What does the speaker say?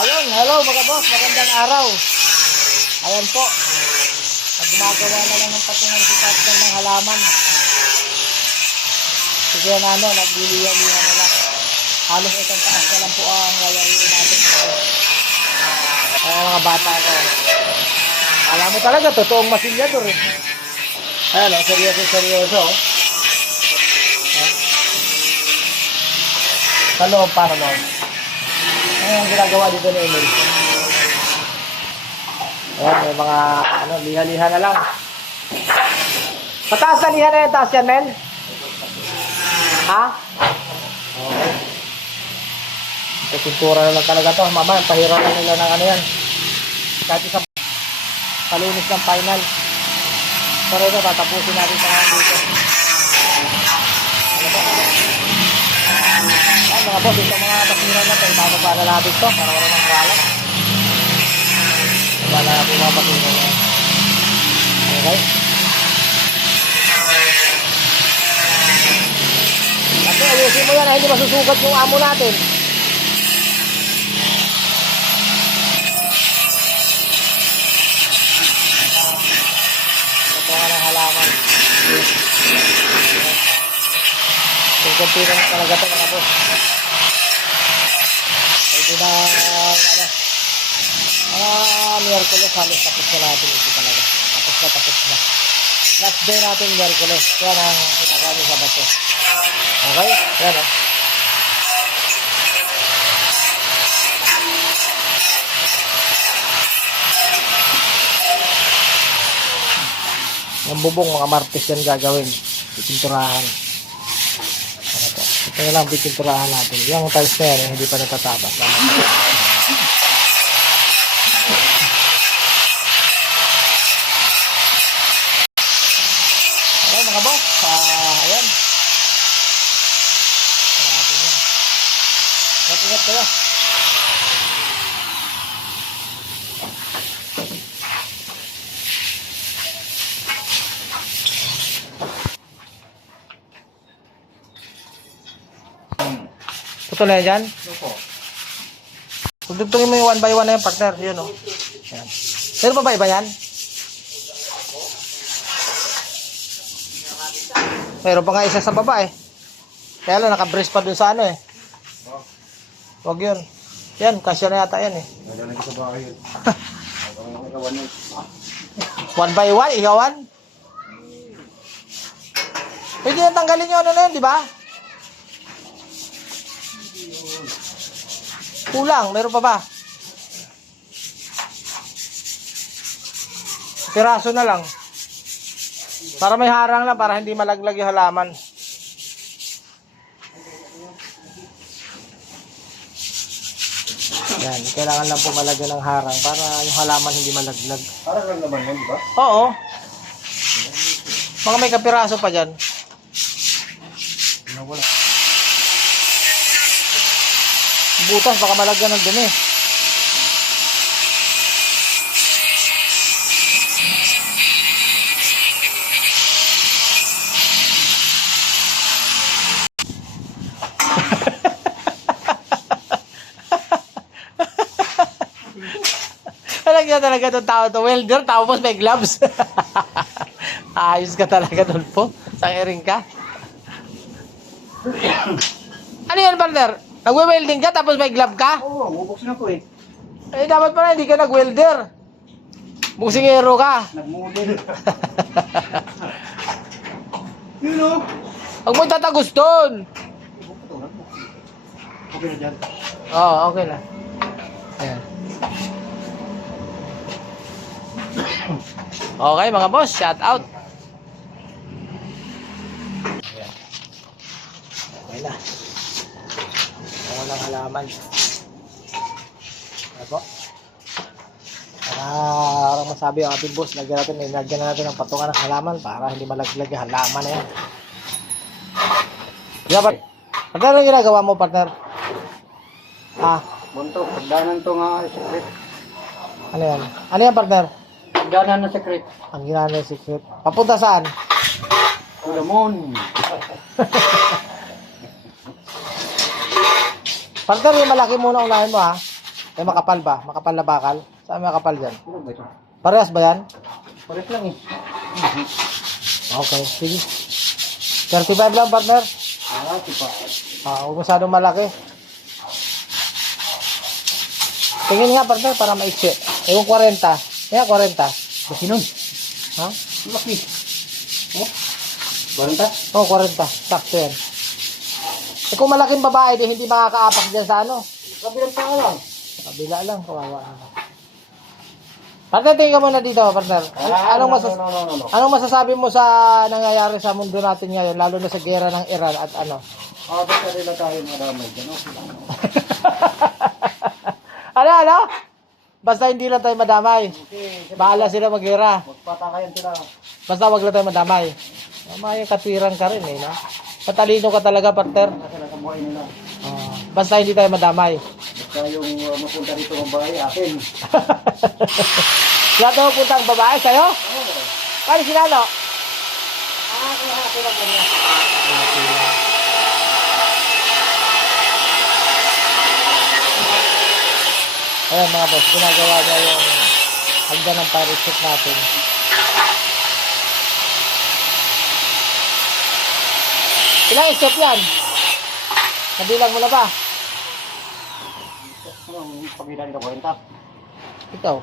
Ayun, hello mga boss, magandang araw. Ayan po. Gumagawa na lang ng patungan si Pascal ng halaman. Sige na nagliliya-liya na lang. Halos isang taas na lang po ang layariin natin. Ayan mga bata ko. Alam mo talaga, totoong masilyador eh. Ayan o, seryoso. Sa loob pa, sa loob. Ano yung ginagawa dito ni Emil? Ayan, may mga liha-liha na lang. Mataas na liha na yung taas yan, Mel? Ha? Okay. Ito, pintura na lang talaga to. Mama, pahira na nila ng ano yan. Kahit isang palunis ng final. Pero ito, tatapusin natin sa dito. Ano ba? Ayan, mga boss, ito mga basura na ito. Ibababa na natin ito para wala ng kalat. Wala natin mga basura na yan. Okay? Kasi ayusin mo yan na hindi masusukat yung amo natin. Ito nga ng halaman. Kunti na talaga ito mga boss. Pwede na Miyerkules halos tapos na natin ito talaga. Tapos na. Last day natin Miyerkules. Yan ang itagami sa bato. Okay? Yan o. Ang bubong mga Martes yan gagawin. Pipinturahan. Ito na lang pipinturahan natin. Yung tiles na yan hindi pa natatabas. Ayan mga boss. Ayan. Ingat kayo. Putol na yan dyan? Opo. Tugtugtugin mo yung 1 by 1 na yung partner. Yun o. Ayan. Meron pa ba iba yan? Meron pa nga isa sa baba eh. Kaya lang naka-brace pa dun sa ano eh. Wag yun. Yan, kasya na yata yan eh. 1 by 1, igawan. Pwede na tanggalin yung ano na yun, di ba? Kulang, meron pa ba? Piraso na lang. Para may harang lang, para hindi malaglag yung halaman. Yan, kailangan lang po malagyan ng harang para yung halaman hindi malaglag. Harang lang naman yan, di ba? Oo. Mga may kapiraso pa dyan. Wala. Butas, baka malagyan ng dumi. Talaga itong tao to. Welder, tapos may gloves. Ayos ka talaga doon po. Sangiring ka. Ano yan, partner? Nagwe-welding ka tapos may glove ka? Oo, bubuksin ako eh. Eh, dapat pala hindi ka nag-welder. Buksingero ka. Nag-model. Yun o. Huwag mo tatagos doon. Okay na dyan. Oo, okay na. Ayan. Okay mga boss, shout out. Ayan. Okay na. Walang halaman. Ano po? Para masabi ang ating boss, lagyan na natin ng patungan ng halaman para hindi malaglag yung halaman na yan. Yeah, partner, ano ginagawa mo, partner? Bunto, pagdanan to nga secret. Ano yan? Ano yan, partner? Pagdanan na secret. Ang ginagawa ng secret. Papunta saan? To the moon. Partner, yung malaki muna unahin mo ha. Eh, makapal ba? Makapal na bakal? Saan makapal dyan? Ano ba ito? Parehas ba yan? Pares lang eh. Okay, sige. 35 lang, partner. Tipa. Huwag masyadong malaki. Tingin nga, partner, para maiksi. Eh, yung 40. Yan, 40. Laki nun. Ha? Laki. Oh? 40? Oo, 40. Sakto yan. Eh, kung malaking babae, di hindi makakaapak dyan sa ano. Kabilang pa lang. Sa kabila lang, kawawa naman. Partner, tingin ka muna dito, partner. Anong masasabi mo sa nangyayari sa mundo natin ngayon, lalo na sa gera ng Iran at ano? Basta nila tayo madamay. Ano? Ano? Basta hindi lang tayo madamay. Okay. Bahala sila maggera. Magpatakayan sila. Basta wag lang tayo madamay. Mamaya katiran ka rin eh, no? Matalino ka talaga, partner. Sila sa buhay nila. Basta hindi tayo madamay. Basta yung mapunta dito ng bahay, akin. Kaya ito punta ang babae sa'yo? Oo. Kaya si Nano? Kaya hati lang kanya. Ayan mga boss, ginagawa niya yung hagdan ng pirate ship natin. Ilang step yan? Nabilang mo na ba? Anong pagbilan nito, 40? Ikaw.